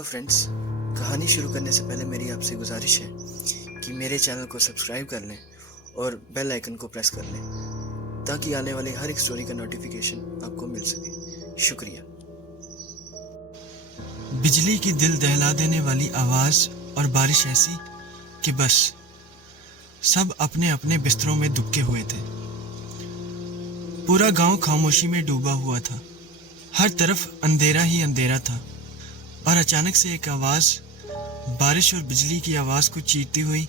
Hello friends, कहानी शुरू करने से पहले मेरी आपसे गुजारिश है कि मेरे चैनल को सब्सक्राइब कर लें और बेल आइकन को प्रेस कर लें ताकि आने वाली हर एक स्टोरी का नोटिफिकेशन आपको मिल सके। शुक्रिया। बिजली की दिल दहला देने वाली आवाज और बारिश ऐसी कि बस सब अपने अपने बिस्तरों में दुबके हुए थे। पूरा गांव खामोशी में डूबा हुआ था। हर तरफ अंधेरा ही अंधेरा था और अचानक से एक आवाज बारिश और बिजली की आवाज को चीरती हुई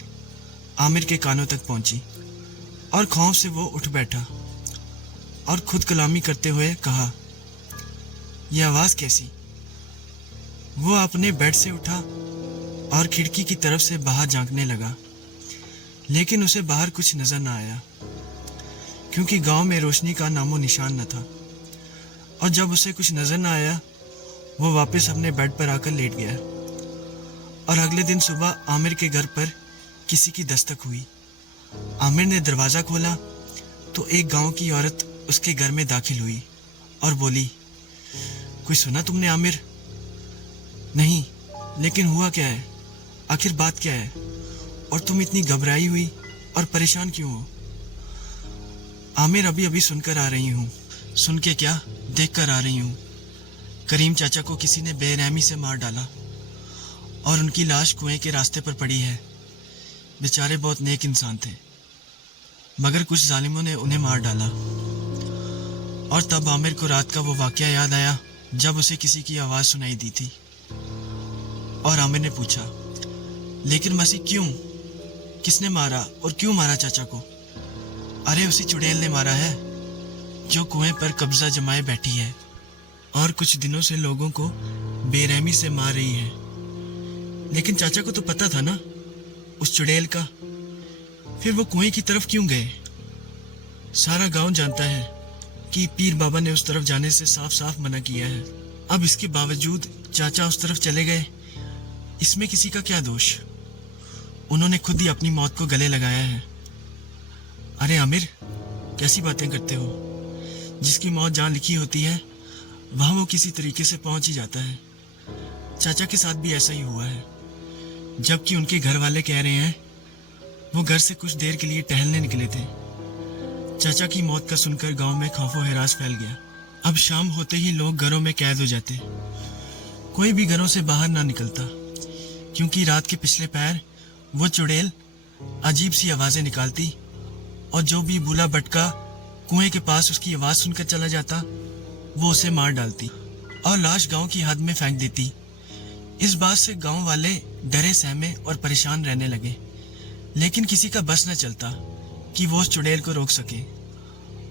आमिर के कानों तक पहुंची और खौफ से वो उठ बैठा और खुद कलामी करते हुए कहा, यह आवाज कैसी? वो अपने बेड से उठा और खिड़की की तरफ से बाहर झांकने लगा, लेकिन उसे बाहर कुछ नजर न आया क्योंकि गांव में रोशनी का नामो निशान न था। और जब उसे कुछ नजर न आया वो वापस अपने बेड पर आकर लेट गया। और अगले दिन सुबह आमिर के घर पर किसी की दस्तक हुई। आमिर ने दरवाज़ा खोला तो एक गांव की औरत उसके घर में दाखिल हुई और बोली, कोई सुना तुमने आमिर? नहीं, लेकिन हुआ क्या है? आखिर बात क्या है? और तुम इतनी घबराई हुई और परेशान क्यों हो? आमिर अभी अभी सुनकर आ रही हूँ। सुन के क्या, देख कर आ रही हूँ। करीम चाचा को किसी ने बेरहमी से मार डाला और उनकी लाश कुएं के रास्ते पर पड़ी है। बेचारे बहुत नेक इंसान थे, मगर कुछ जालिमों ने उन्हें मार डाला। और तब आमिर को रात का वो वाकया याद आया जब उसे किसी की आवाज़ सुनाई दी थी। और आमिर ने पूछा, लेकिन मसी क्यों? किसने मारा और क्यों मारा चाचा को? अरे उसी चुड़ैल ने मारा है जो कुएं पर कब्जा जमाए बैठी है और कुछ दिनों से लोगों को बेरहमी से मार रही है। लेकिन चाचा को तो पता था ना उस चुड़ैल का, फिर वो कुएं की तरफ क्यों गए? सारा गांव जानता है कि पीर बाबा ने उस तरफ जाने से साफ साफ मना किया है। अब इसके बावजूद चाचा उस तरफ चले गए, इसमें किसी का क्या दोष? उन्होंने खुद ही अपनी मौत को गले लगाया है। अरे आमिर, कैसी बातें करते हो? जिसकी मौत जहाँ लिखी होती है वहाँ वो किसी तरीके से पहुंच ही जाता है। चाचा के साथ भी ऐसा ही हुआ है। जबकि उनके घर वाले कह रहे हैं वो घर से कुछ देर के लिए टहलने निकले थे। चाचा की मौत का सुनकर गांव में खौफो हिरास फैल गया। अब शाम होते ही लोग घरों में कैद हो जाते। कोई भी घरों से बाहर ना निकलता क्योंकि रात के पिछले पैर वो चुड़ैल अजीब सी आवाजें निकालती और जो भी बूला बटका कुएं के पास उसकी आवाज सुनकर चला जाता वो उसे मार डालती और लाश गांव की हद में फेंक देती। इस बात से गांव वाले डरे सहमे और परेशान रहने लगे, लेकिन किसी का बस न चलता कि वो उस चुड़ैल को रोक सके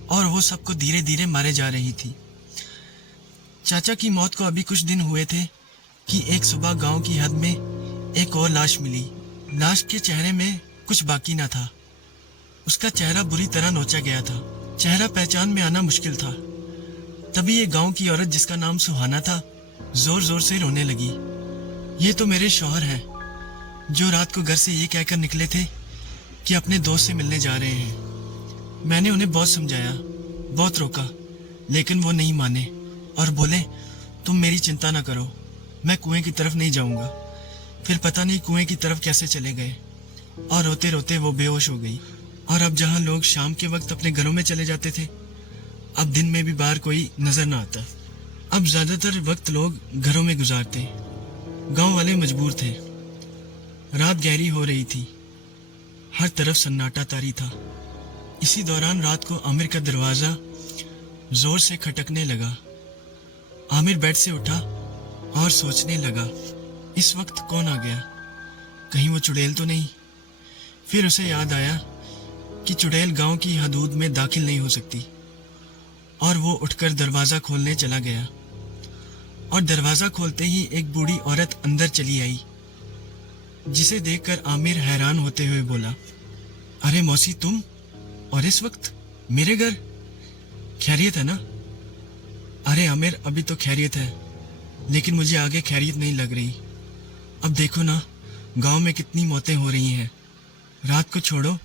और वो सबको धीरे धीरे मारे जा रही थी। चाचा की मौत को अभी कुछ दिन हुए थे कि एक सुबह गांव की हद में एक और लाश मिली। लाश के चेहरे में कुछ बाकी ना था। उसका चेहरा बुरी तरह नोचा गया था। चेहरा पहचान में आना मुश्किल था। तभी ये गांव की औरत जिसका नाम सुहाना था जोर जोर से रोने लगी। ये तो मेरे शौहर हैं जो रात को घर से ये कहकर निकले थे कि अपने दोस्त से मिलने जा रहे हैं। मैंने उन्हें बहुत समझाया, बहुत रोका, लेकिन वो नहीं माने और बोले, तुम मेरी चिंता ना करो, मैं कुएं की तरफ नहीं जाऊंगा। फिर पता नहीं कुएं की तरफ कैसे चले गए और रोते रोते वो बेहोश हो गई। और अब जहाँ लोग शाम के वक्त अपने घरों में चले जाते थे, अब दिन में भी बाहर कोई नजर ना आता। अब ज्यादातर वक्त लोग घरों में गुजारते। गांव वाले मजबूर थे। रात गहरी हो रही थी, हर तरफ सन्नाटा तारी था। इसी दौरान रात को आमिर का दरवाजा जोर से खटकने लगा। आमिर बेड से उठा और सोचने लगा, इस वक्त कौन आ गया? कहीं वो चुड़ैल तो नहीं? फिर उसे याद आया कि चुड़ैल गांव की हदूद में दाखिल नहीं हो सकती और वो उठकर दरवाजा खोलने चला गया। और दरवाजा खोलते ही एक बूढ़ी औरत अंदर चली आई, जिसे देखकर आमिर हैरान होते हुए बोला, अरे मौसी तुम, और इस वक्त मेरे घर? खैरियत है ना? अरे आमिर, अभी तो खैरियत है, लेकिन मुझे आगे खैरियत नहीं लग रही। अब देखो ना, गांव में कितनी मौतें हो रही हैं। रात को छोड़ो,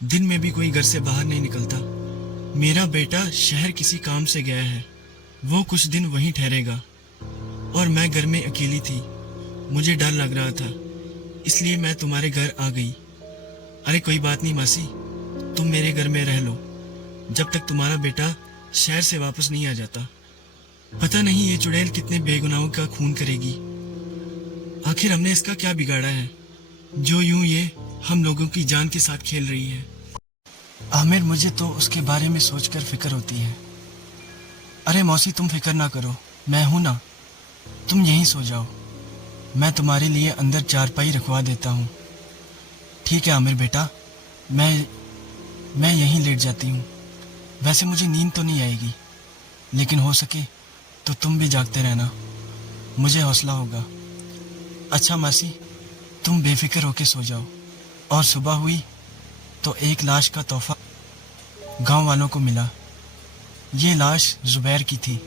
दिन में भी कोई घर से बाहर नहीं निकलता। मेरा बेटा शहर किसी काम से गया है, वो कुछ दिन वहीं ठहरेगा और मैं घर में अकेली थी। मुझे डर लग रहा था, इसलिए मैं तुम्हारे घर आ गई। अरे कोई बात नहीं मासी, तुम मेरे घर में रह लो जब तक तुम्हारा बेटा शहर से वापस नहीं आ जाता। पता नहीं ये चुड़ैल कितने बेगुनाहों का खून करेगी। आखिर हमने इसका क्या बिगाड़ा है जो यूं ये हम लोगों की जान के साथ खेल रही है। आमिर, मुझे तो उसके बारे में सोचकर फिक्र होती है। अरे मौसी, तुम फिक्र ना करो, मैं हूं ना, तुम यहीं सो जाओ। मैं तुम्हारे लिए अंदर चारपाई रखवा देता हूँ। ठीक है आमिर बेटा, मैं यहीं लेट जाती हूँ। वैसे मुझे नींद तो नहीं आएगी, लेकिन हो सके तो तुम भी जागते रहना, मुझे हौसला होगा। अच्छा मासी, तुम बेफिक्र होके सो जाओ। और सुबह हुई तो एक लाश का तोहफा गांव वालों को मिला। ये लाश जुबैर की थी।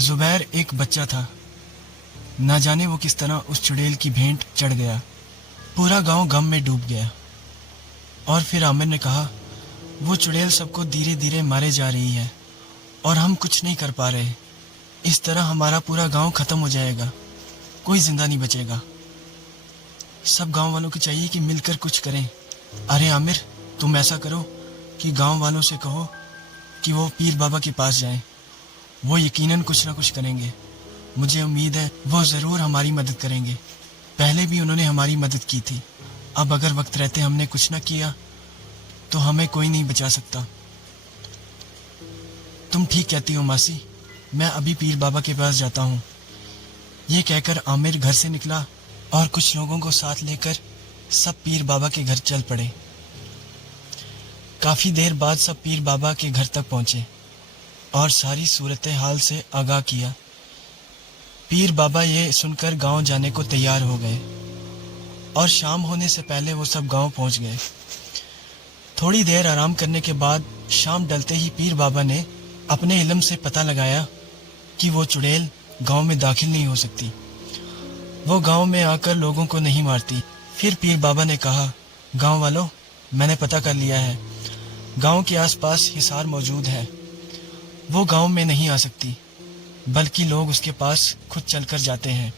जुबैर एक बच्चा था। ना जाने वो किस तरह उस चुड़ैल की भेंट चढ़ गया। पूरा गांव गम में डूब गया। और फिर आमिर ने कहा, वो चुड़ैल सबको धीरे धीरे मारे जा रही है और हम कुछ नहीं कर पा रहे। इस तरह हमारा पूरा गांव खत्म हो जाएगा, कोई जिंदा नहीं बचेगा। सब गांव वालों को चाहिए कि मिलकर कुछ करें। अरे आमिर, तुम ऐसा करो कि गांव वालों से कहो कि वो पीर बाबा के पास जाएं। वो यकीनन कुछ ना कुछ करेंगे। मुझे उम्मीद है वो ज़रूर हमारी मदद करेंगे। पहले भी उन्होंने हमारी मदद की थी। अब अगर वक्त रहते हमने कुछ ना किया तो हमें कोई नहीं बचा सकता। तुम ठीक कहती हो मासी, मैं अभी पीर बाबा के पास जाता हूँ। ये कहकर आमिर घर से निकला और कुछ लोगों को साथ लेकर सब पीर बाबा के घर चल पड़े। काफ़ी देर बाद सब पीर बाबा के घर तक पहुँचे और सारी सूरत हाल से आगाह किया। पीर बाबा ये सुनकर गांव जाने को तैयार हो गए और शाम होने से पहले वो सब गांव पहुंच गए। थोड़ी देर आराम करने के बाद शाम डलते ही पीर बाबा ने अपने इल्म से पता लगाया कि वो चुड़ैल गांव में दाखिल नहीं हो सकती। वो गांव में आकर लोगों को नहीं मारती। फिर पीर बाबा ने कहा, गांव वालों, मैंने पता कर लिया है, गांव के आसपास हिसार मौजूद है। वो गांव में नहीं आ सकती, बल्कि लोग उसके पास खुद चलकर जाते हैं,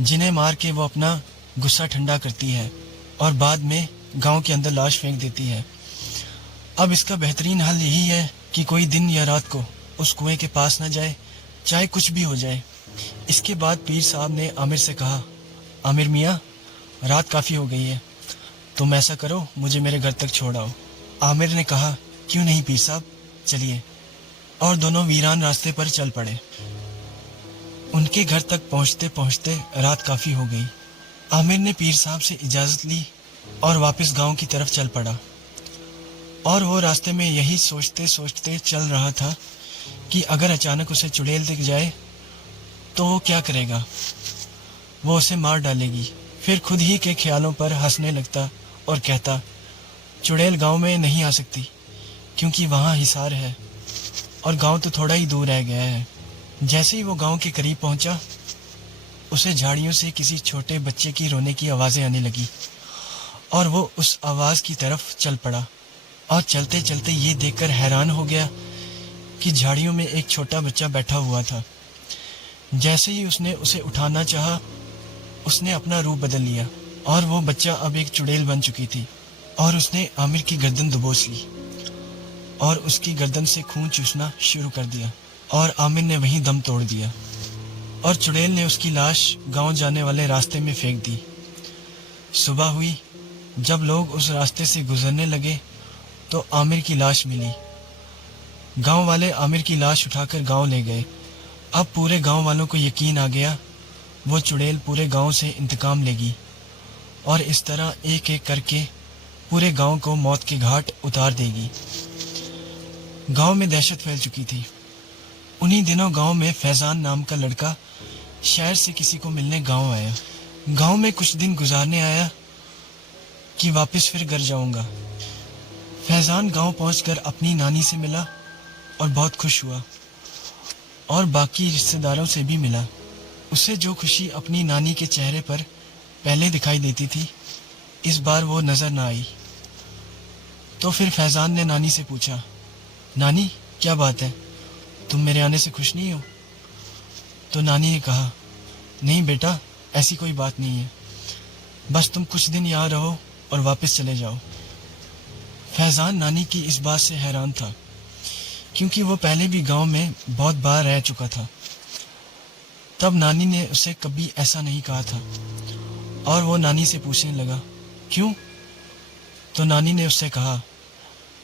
जिन्हें मार के वो अपना गुस्सा ठंडा करती है और बाद में गांव के अंदर लाश फेंक देती है। अब इसका बेहतरीन हल यही है कि कोई दिन या रात को उस कुएं के पास न जाए, चाहे कुछ भी हो जाए। इसके बाद पीर साहब ने आमिर से कहा, आमिर मियाँ, रात काफ़ी हो गई है, तुम ऐसा करो, मुझे मेरे घर तक छोड़ आओ। आमिर ने कहा, क्यों नहीं पीर साहब, चलिए। और दोनों वीरान रास्ते पर चल पड़े। उनके घर तक पहुंचते पहुंचते रात काफ़ी हो गई। आमिर ने पीर साहब से इजाज़त ली और वापस गांव की तरफ चल पड़ा। और वो रास्ते में यही सोचते सोचते चल रहा था कि अगर अचानक उसे चुड़ैल दिख जाए तो वो क्या करेगा। वो उसे मार डालेगी। फिर खुद ही के ख्यालों पर हंसने लगता और कहता, चुड़ैल गांव में नहीं आ सकती क्योंकि वहाँ हिसार है और गांव तो थोड़ा ही दूर रह गया है। जैसे ही वो गांव के करीब पहुंचा, उसे झाड़ियों से किसी छोटे बच्चे की रोने की आवाज़ें आने लगी और वो उस आवाज़ की तरफ चल पड़ा और चलते चलते ये देखकर हैरान हो गया कि झाड़ियों में एक छोटा बच्चा बैठा हुआ था। जैसे ही उसने उसे उठाना चाहा, उसने अपना रूप बदल लिया और वो बच्चा अब एक चुड़ैल बन चुकी थी और उसने आमिर की गर्दन दबोच ली और उसकी गर्दन से खून चूसना शुरू कर दिया और आमिर ने वहीं दम तोड़ दिया और चुड़ैल ने उसकी लाश गांव जाने वाले रास्ते में फेंक दी। सुबह हुई। जब लोग उस रास्ते से गुजरने लगे तो आमिर की लाश मिली। गांव वाले आमिर की लाश उठाकर गांव ले गए। अब पूरे गांव वालों को यकीन आ गया वो चुड़ैल पूरे गांव से इंतकाम लेगी और इस तरह एक एक करके पूरे गांव को मौत के घाट उतार देगी। गांव में दहशत फैल चुकी थी। उन्हीं दिनों गांव में फैजान नाम का लड़का शहर से किसी को मिलने गांव आया। गांव में कुछ दिन गुजारने आया कि वापस फिर घर जाऊंगा। फैजान गांव पहुंचकर अपनी नानी से मिला और बहुत खुश हुआ और बाकी रिश्तेदारों से भी मिला। उसे जो खुशी अपनी नानी के चेहरे पर पहले दिखाई देती थी, इस बार वो नजर ना आई। तो फिर फैजान ने नानी से पूछा, नानी क्या बात है, तुम मेरे आने से खुश नहीं हो? तो नानी ने कहा, नहीं बेटा, ऐसी कोई बात नहीं है, बस तुम कुछ दिन यहाँ रहो और वापस चले जाओ। फैजान नानी की इस बात से हैरान था, क्योंकि वो पहले भी गांव में बहुत बार रह चुका था। तब नानी ने उसे कभी ऐसा नहीं कहा था, और वो नानी से पूछने लगा, क्यों? तो नानी ने उससे कहा,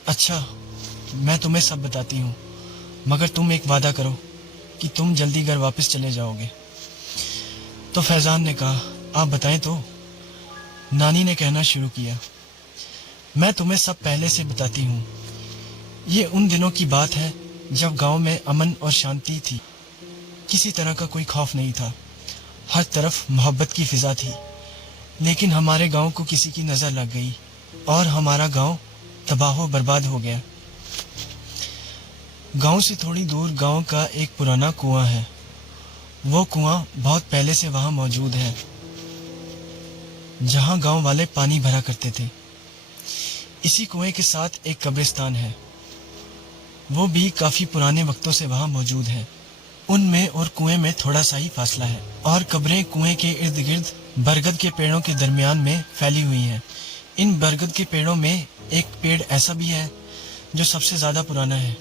अच्छा, मैं तुम्हें सब बताती हूँ, मगर तुम एक वादा करो कि तुम जल्दी घर वापस चले जाओगे। तो फैजान ने कहा, आप बताएं तो। नानी ने कहना शुरू किया, मैं तुम्हें सब पहले से बताती हूँ। ये उन दिनों की बात है जब गांव में अमन और शांति थी, किसी तरह का कोई खौफ नहीं था, हर तरफ मोहब्बत की फिजा थी। लेकिन हमारे गांव को किसी की नज़र लग गई और हमारा गांव तबाह बर्बाद हो गया। गांव से थोड़ी दूर गांव का एक पुराना कुआं है। वो कुआं बहुत पहले से वहां मौजूद है, जहां गांव वाले पानी भरा करते थे। इसी कुएं के साथ एक कब्रिस्तान है, वो भी काफी पुराने वक्तों से वहां मौजूद है। उनमें और कुएं में थोड़ा सा ही फासला है, और कब्रें कुएं के इर्द गिर्द बरगद के पेड़ों के दरमियान में फैली हुई हैं। इन बरगद के पेड़ों में एक पेड़ ऐसा भी है जो सबसे ज्यादा पुराना है,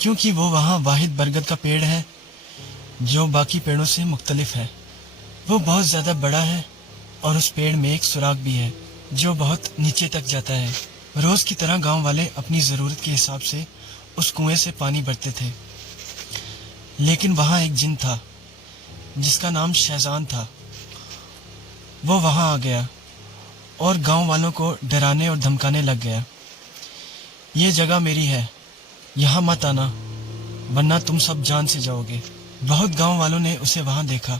क्योंकि वो वहाँ वाहिद बरगद का पेड़ है जो बाकी पेड़ों से मुख्तलिफ है। वो बहुत ज्यादा बड़ा है और उस पेड़ में एक सुराख भी है जो बहुत नीचे तक जाता है। रोज की तरह गांव वाले अपनी जरूरत के हिसाब से उस कुएं से पानी भरते थे, लेकिन वहाँ एक जिन था जिसका नाम शहजान था। वो वहाँ आ गया और गांव वालों को डराने और धमकाने लग गया। ये जगह मेरी है, यहाँ मत आना वरना तुम सब जान से जाओगे। बहुत गांव वालों ने उसे वहाँ देखा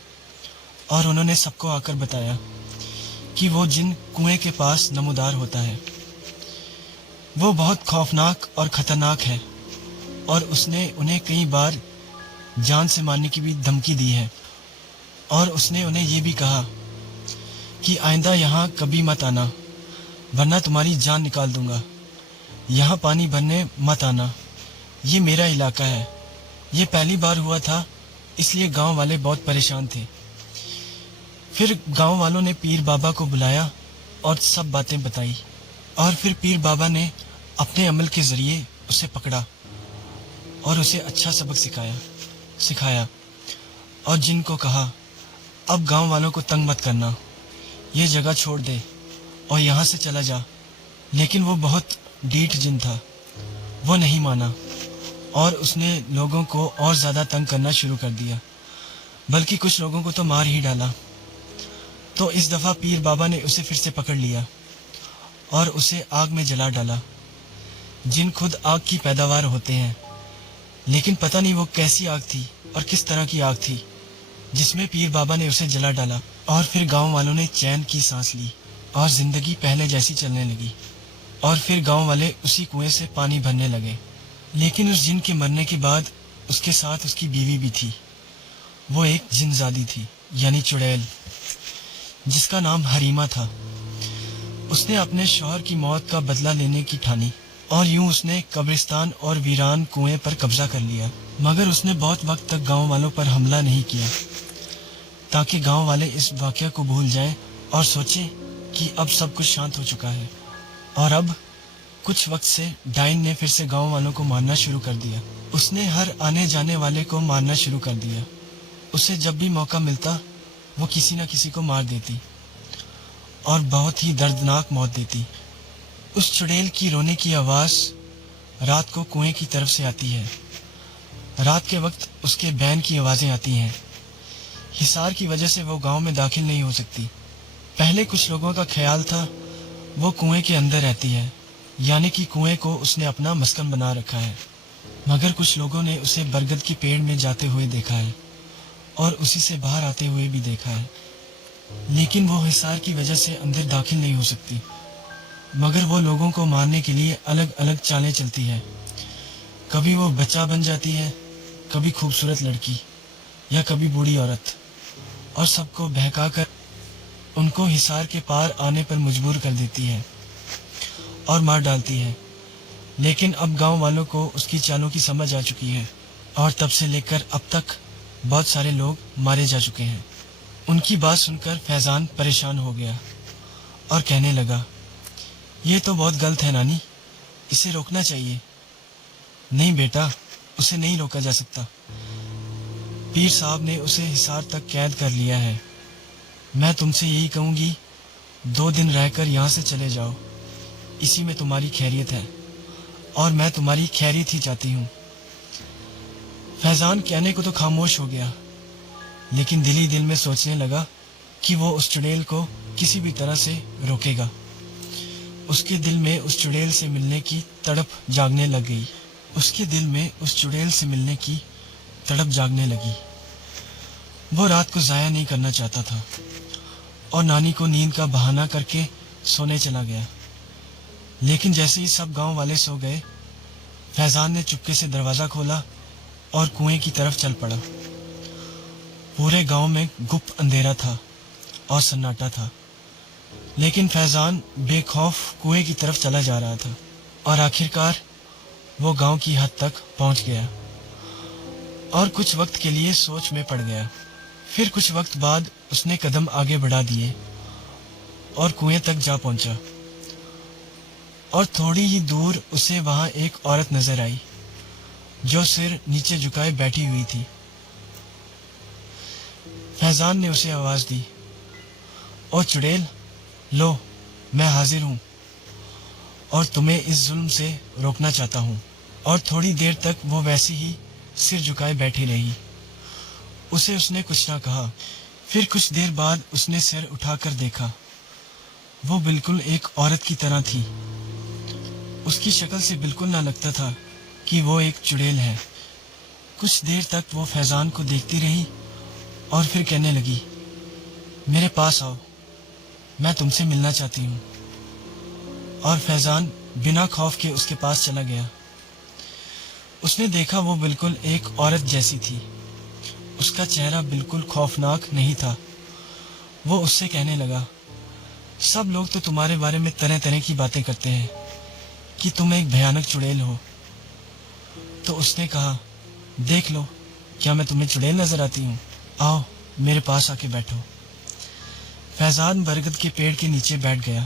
और उन्होंने सबको आकर बताया कि वो जिन कुएं के पास नमूदार होता है। वो बहुत खौफनाक और खतरनाक है और उसने उन्हें कई बार जान से मारने की भी धमकी दी है, और उसने उन्हें ये भी कहा कि आइंदा यहाँ कभी मत आना वरना तुम्हारी जान निकाल दूंगा। यहाँ पानी भरने मत आना, ये मेरा इलाका है। ये पहली बार हुआ था, इसलिए गांव वाले बहुत परेशान थे। फिर गांव वालों ने पीर बाबा को बुलाया और सब बातें बताई, और फिर पीर बाबा ने अपने अमल के जरिए उसे पकड़ा और उसे अच्छा सबक सिखाया और जिनको कहा, अब गांव वालों को तंग मत करना, ये जगह छोड़ दे और यहाँ से चला जा। लेकिन वो बहुत ढीठ जिन था, वो नहीं माना और उसने लोगों को और ज़्यादा तंग करना शुरू कर दिया, बल्कि कुछ लोगों को तो मार ही डाला। तो इस दफ़ा पीर बाबा ने उसे फिर से पकड़ लिया और उसे आग में जला डाला। जिन खुद आग की पैदावार होते हैं, लेकिन पता नहीं वो कैसी आग थी और किस तरह की आग थी जिसमें पीर बाबा ने उसे जला डाला। और फिर गांव वालों ने चैन की सांस ली और जिंदगी पहले जैसी चलने लगी। और फिर गांव वाले उसी कुएं से पानी भरने लगे। लेकिन उस जिन के मरने के बाद उसके साथ उसकी बीवी भी थी। वो एक जिनजादी थी, यानी चुड़ैल, जिसका नाम हरीमा था। उसने अपने शौहर की मौत का बदला लेने की ठानी और यूं उसने कब्रिस्तान और वीरान कुएं पर कब्जा कर लिया। मगर उसने बहुत वक्त तक गांव वालों पर हमला नहीं किया, ताकि गांव वाले इस वाकया को भूल जाएं और सोचें कि अब सब कुछ शांत हो चुका है। और अब कुछ वक्त से डाइन ने फिर से गांव वालों को मारना शुरू कर दिया। उसने हर आने जाने वाले को मारना शुरू कर दिया। उसे जब भी मौका मिलता वो किसी न किसी को मार देती और बहुत ही दर्दनाक मौत देती। उस चुड़ैल की रोने की आवाज़ रात को कुएं की तरफ से आती है। रात के वक्त उसके बैन की आवाज़ें आती हैं। हिसार की वजह से वो गांव में दाखिल नहीं हो सकती। पहले कुछ लोगों का ख्याल था वो कुएं के अंदर रहती है, यानी कि कुएं को उसने अपना मस्कन बना रखा है। मगर कुछ लोगों ने उसे बरगद के पेड़ में जाते हुए देखा है और उसी से बाहर आते हुए भी देखा है। लेकिन वो हिसार की वजह से अंदर दाखिल नहीं हो सकती। मगर वो लोगों को मारने के लिए अलग अलग चालें चलती है। कभी वो बच्चा बन जाती है, कभी खूबसूरत लड़की, या कभी बूढ़ी औरत, और सबको बहकाकर उनको हिसार के पार आने पर मजबूर कर देती है और मार डालती है। लेकिन अब गांव वालों को उसकी चालों की समझ आ चुकी है और तब से लेकर अब तक बहुत सारे लोग मारे जा चुके हैं। ان کی بات سن کر فیضان پریشان ہو گیا اور کہنے لگا، یہ تو بہت غلط ہے نانی، اسے روکنا چاہیے۔ نہیں بیٹا، اسے نہیں روکا جا سکتا، پیر صاحب نے اسے حصار تک قید کر لیا ہے۔ میں تم سے یہی کہوں گی 2 دن رہ کر یہاں سے چلے جاؤ، اسی میں تمہاری خیریت ہے، اور میں تمہاری خیریت ہی چاہتی ہوں۔ فیضان کہنے کو تو خاموش ہو گیا، لیکن دل ہی دل میں سوچنے لگا کہ وہ اس چڑیل کو کسی بھی طرح سے روکے گا۔ اس کے دل میں اس چڑیل سے ملنے کی تڑپ جاگنے لگ گئی۔ اس کے دل میں اس چڑیل سے ملنے کی تڑپ جاگنے لگی۔ وہ رات کو ضائع نہیں کرنا چاہتا تھا اور نانی کو نیند کا بہانہ کر کے سونے چلا گیا۔ لیکن جیسے ہی سب گاؤں والے سو گئے، فیضان نے چپکے سے دروازہ کھولا اور کنویں کی طرف چل پڑا۔ پورے گاؤں میں گپ اندھیرا تھا اور سناٹا تھا، لیکن فیضان بے خوف کنویں کی طرف چلا جا رہا تھا، اور آخرکار وہ گاؤں کی حد تک پہنچ گیا اور کچھ وقت کے لیے سوچ میں پڑ گیا۔ پھر کچھ وقت بعد اس نے قدم آگے بڑھا دیے اور کنویں تک جا پہنچا، اور تھوڑی ہی دور اسے وہاں ایک عورت نظر آئی جو سر نیچے جھکائے بیٹھی ہوئی تھی۔ فیضان نے اسے آواز دی، او چڑیل، لو میں حاضر ہوں اور تمہیں اس ظلم سے روکنا چاہتا ہوں۔ اور تھوڑی دیر تک وہ ویسی ہی سر جھکائے بیٹھی رہی۔ اسے اس نے کچھ نہ کہا۔ پھر کچھ دیر بعد اس نے سر اٹھا کر دیکھا، وہ بالکل ایک عورت کی طرح تھی۔ اس کی شکل سے بالکل نہ لگتا تھا کہ وہ ایک چڑیل ہے۔ کچھ دیر تک وہ فیضان کو دیکھتی رہی اور پھر کہنے لگی، میرے پاس آؤ، میں تم سے ملنا چاہتی ہوں۔ اور فیضان بنا خوف کے اس کے پاس چلا گیا۔ اس نے دیکھا وہ بالکل ایک عورت جیسی تھی، اس کا چہرہ بالکل خوفناک نہیں تھا۔ وہ اس سے کہنے لگا، سب لوگ تو تمہارے بارے میں طرح طرح کی باتیں کرتے ہیں کہ تم ایک بھیانک چڑیل ہو۔ تو اس نے کہا، دیکھ لو، کیا میں تمہیں چڑیل نظر آتی ہوں؟ آؤ میرے پاس آ کے بیٹھو۔ فیضان برگد کے پیڑ کے نیچے بیٹھ گیا۔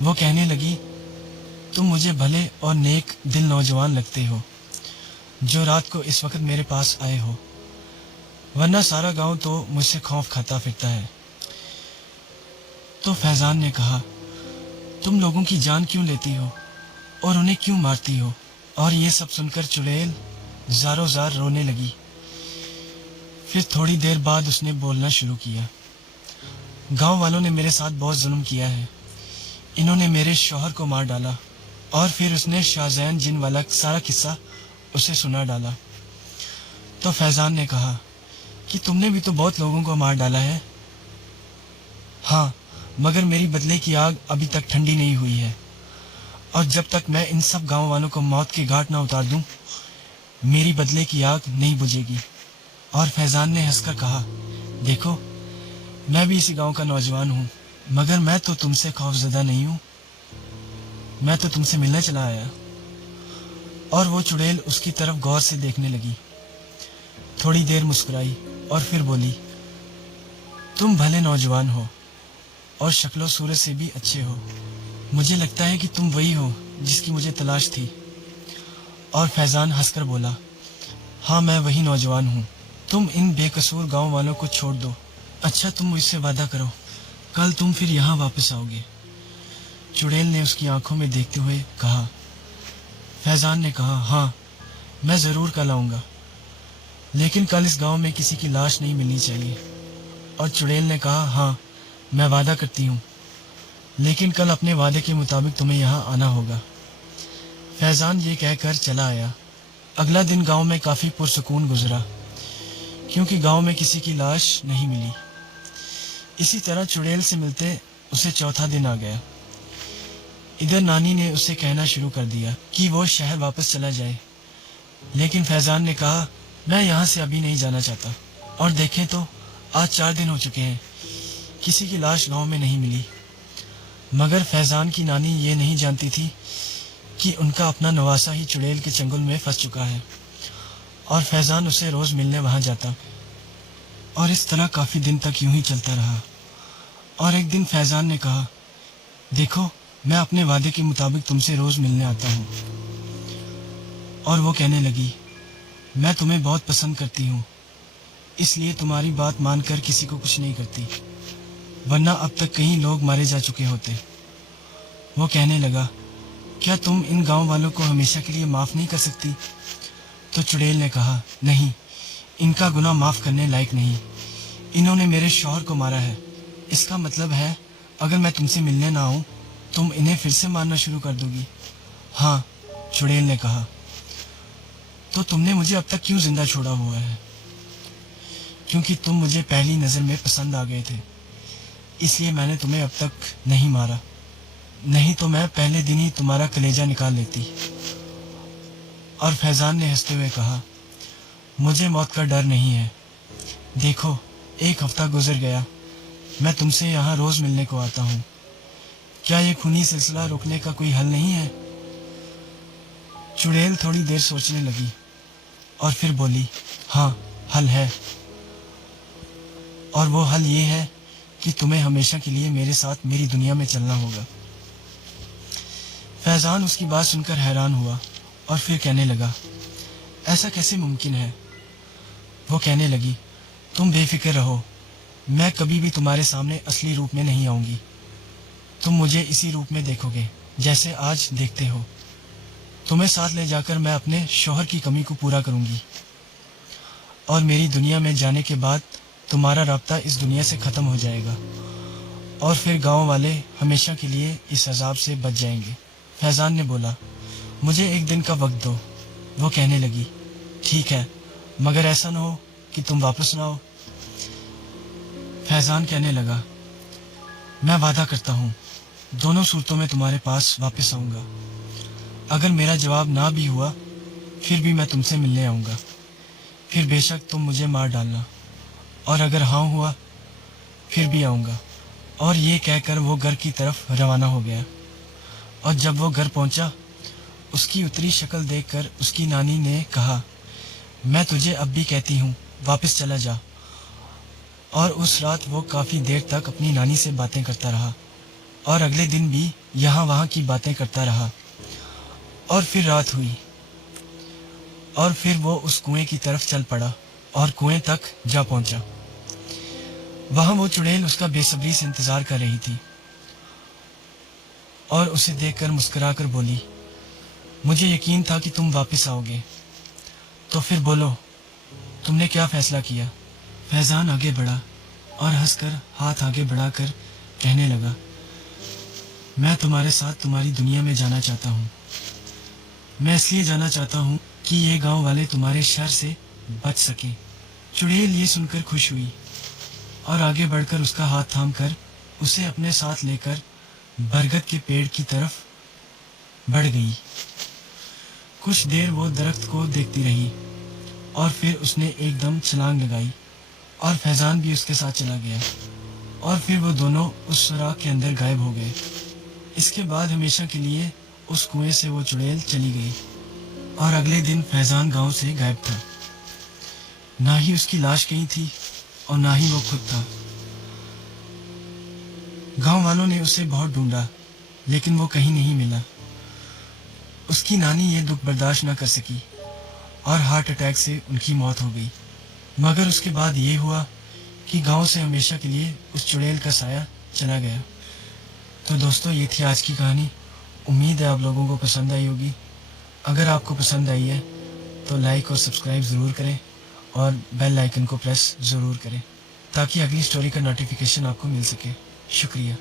وہ کہنے لگی، تم مجھے بھلے اور نیک دل نوجوان لگتے ہو جو رات کو اس وقت میرے پاس آئے ہو، ورنہ سارا گاؤں تو مجھ سے خوف کھاتا پھرتا ہے۔ تو فیضان نے کہا، تم لوگوں کی جان کیوں لیتی ہو اور انہیں کیوں مارتی ہو؟ اور یہ سب سن کر چڑیل زاروں زار رونے لگی۔ پھر تھوڑی دیر بعد اس نے بولنا شروع کیا، گاؤں والوں نے میرے ساتھ بہت ظلم کیا ہے، انہوں نے میرے شوہر کو مار ڈالا۔ اور پھر اس نے شاہزین جن والا سارا قصہ اسے سنا ڈالا۔ تو فیضان نے کہا کہ تم نے بھی تو بہت لوگوں کو مار ڈالا ہے۔ ہاں، مگر میری بدلے کی آگ ابھی تک ٹھنڈی نہیں ہوئی ہے، اور جب تک میں ان سب گاؤں والوں کو موت کے گھاٹ نہ اتار دوں، میری بدلے کی آگ نہیں بجھے گی۔ اور فیضان نے ہنس کر کہا، دیکھو، میں بھی اسی گاؤں کا نوجوان ہوں، مگر میں تو تم سے خوف زدہ نہیں ہوں، میں تو تم سے ملنے چلا آیا۔ اور وہ چڑیل اس کی طرف غور سے دیکھنے لگی، تھوڑی دیر مسکرائی اور پھر بولی، تم بھلے نوجوان ہو اور شکل و صورت سے بھی اچھے ہو، مجھے لگتا ہے کہ تم وہی ہو جس کی مجھے تلاش تھی۔ اور فیضان ہنس کر بولا، ہاں میں وہی نوجوان ہوں، تم ان بے قصور گاؤں والوں کو چھوڑ دو۔ اچھا، تم مجھ سے وعدہ کرو، کل تم پھر یہاں واپس آؤ گے۔ چڑیل نے اس کی آنکھوں میں دیکھتے ہوئے کہا۔ فیضان نے کہا، ہاں میں ضرور کل آؤں گا، لیکن کل اس گاؤں میں کسی کی لاش نہیں ملنی چاہیے۔ اور چڑیل نے کہا، ہاں میں وعدہ کرتی ہوں، لیکن کل اپنے وعدے کے مطابق تمہیں یہاں آنا ہوگا۔ فیضان یہ کہہ کر چلا آیا۔ اگلا دن گاؤں میں کافی پرسکون گزرا، کیونکہ گاؤں میں کسی کی لاش نہیں ملی۔ اسی طرح چڑیل سے ملتے اسے چوتھا دن آ گیا۔ ادھر نانی نے اسے کہنا شروع کر دیا کہ وہ شہر واپس چلا جائے، لیکن فیضان نے کہا، میں یہاں سے ابھی نہیں جانا چاہتا۔ اور دیکھیں تو آج 4 دن ہو چکے ہیں، کسی کی لاش گاؤں میں نہیں ملی۔ مگر فیضان کی نانی یہ نہیں جانتی تھی کہ ان کا اپنا نواسا ہی چڑیل کے چنگل میں پھنس چکا ہے، اور فیضان اسے روز ملنے وہاں جاتا۔ और इस तरह काफ़ी दिन तक यूं ही चलता रहा। और एक दिन फैज़ान ने कहा, देखो मैं अपने वादे के मुताबिक तुमसे रोज़ मिलने आता हूँ। और वो कहने लगी, मैं तुम्हें बहुत पसंद करती हूँ, इसलिए तुम्हारी बात मानकर किसी को कुछ नहीं करती, वरना अब तक कई लोग मारे जा चुके होते। वो कहने लगा, क्या तुम इन गांव वालों को हमेशा के लिए माफ़ नहीं कर सकती? तो चुड़ैल ने कहा, नहीं, इनका गुनाह माफ़ करने लायक नहीं। इन्होंने मेरे शौहर को मारा है। इसका मतलब है अगर मैं तुमसे मिलने ना आऊँ तुम इन्हें फिर से मारना शुरू कर दोगी। हाँ, चुड़ैल ने कहा, तो तुमने मुझे अब तक क्यों जिंदा छोड़ा हुआ है? क्योंकि तुम मुझे पहली नज़र में पसंद आ गए थे, इसलिए मैंने तुम्हें अब तक नहीं मारा, नहीं तो मैं पहले दिन ही तुम्हारा कलेजा निकाल लेती। और फैज़ान ने हंसते हुए कहा, मुझे मौत का डर नहीं है। देखो, एक हफ्ता गुजर गया, मैं तुमसे यहाँ रोज़ मिलने को आता हूँ। क्या ये खूनी सिलसिला रोकने का कोई हल नहीं है? चुड़ैल थोड़ी देर सोचने लगी और फिर बोली, हाँ, हल है। और वो हल ये है कि तुम्हें हमेशा के लिए मेरे साथ मेरी दुनिया में चलना होगा। फैज़ान उसकी बात सुनकर हैरान हुआ और फिर कहने लगा, ऐसा कैसे मुमकिन है? वो कहने लगी, तुम बेफिक्र रहो, मैं कभी भी तुम्हारे सामने असली रूप में नहीं आऊँगी। तुम मुझे इसी रूप में देखोगे जैसे आज देखते हो। तुम्हें साथ ले जाकर मैं अपने शौहर की कमी को पूरा करूँगी और मेरी दुनिया में जाने के बाद तुम्हारा राब्ता इस दुनिया से ख़त्म हो जाएगा और फिर गांव वाले हमेशा के लिए इस अजाब से बच जाएंगे। फैज़ान ने बोला, मुझे एक दिन का वक्त दो। वो कहने लगी, ठीक है, मगर ऐसा ना हो कि तुम वापस ना आओ। फैज़ान कहने लगा, मैं वादा करता हूँ दोनों सूरतों में तुम्हारे पास वापस आऊँगा। अगर मेरा जवाब ना भी हुआ फिर भी मैं तुमसे मिलने आऊँगा, फिर बेशक तुम मुझे मार डालना, और अगर हाँ हुआ फिर भी आऊँगा। और ये कहकर वो घर की तरफ रवाना हो गया। और जब वो घर पहुँचा, उसकी उतरी शक्ल देखकर उसकी नानी ने कहा, मैं तुझे अब भी कहती हूँ वापस चला जा। और उस रात वो काफ़ी देर तक अपनी नानी से बातें करता रहा और अगले दिन भी यहाँ वहाँ की बातें करता रहा। और फिर रात हुई और फिर वो उस कुएं की तरफ चल पड़ा और कुएं तक जा पहुँचा। वहाँ वो चुड़ैल उसका बेसब्री से इंतज़ार कर रही थी और उसे देखकर मुस्कुराकर बोली, मुझे यकीन था कि तुम वापस आओगे, तो फिर बोलो, तुमने क्या फ़ैसला किया? फैज़ान आगे बढ़ा और हंसकर हाथ आगे बढ़ाकर कहने लगा, मैं तुम्हारे साथ तुम्हारी दुनिया में जाना चाहता हूँ। मैं इसलिए जाना चाहता हूँ कि ये गांव वाले तुम्हारे शर से बच सकें। चुड़ैल ये सुनकर खुश हुई और आगे बढ़कर उसका हाथ थामकर उसे अपने साथ लेकर बरगद के पेड़ की तरफ बढ़ गई। कुछ देर वो दरख्त को देखती रही और फिर उसने एकदम छलांग लगाई और फैज़ान भी उसके साथ चला गया और फिर वो दोनों उस सुराख के अंदर गायब हो गए। इसके बाद हमेशा के लिए उस कुएं से वो चुड़ैल चली गई और अगले दिन फैज़ान गांव से गायब था। ना ही उसकी लाश कहीं थी और ना ही वो खुद था। गांव वालों ने उसे बहुत ढूंढा लेकिन वो कहीं नहीं मिला। उसकी नानी ये दुख बर्दाश्त न कर सकी और हार्ट अटैक से उनकी मौत हो गई। मगर उसके बाद ये हुआ कि गांव से हमेशा के लिए उस चुड़ैल का साया चला गया। तो दोस्तों, ये थी आज की कहानी। उम्मीद है आप लोगों को पसंद आई होगी। अगर आपको पसंद आई है तो लाइक और सब्सक्राइब ज़रूर करें और बेल आइकन को प्रेस ज़रूर करें ताकि अगली स्टोरी का नोटिफिकेशन आपको मिल सके। शुक्रिया।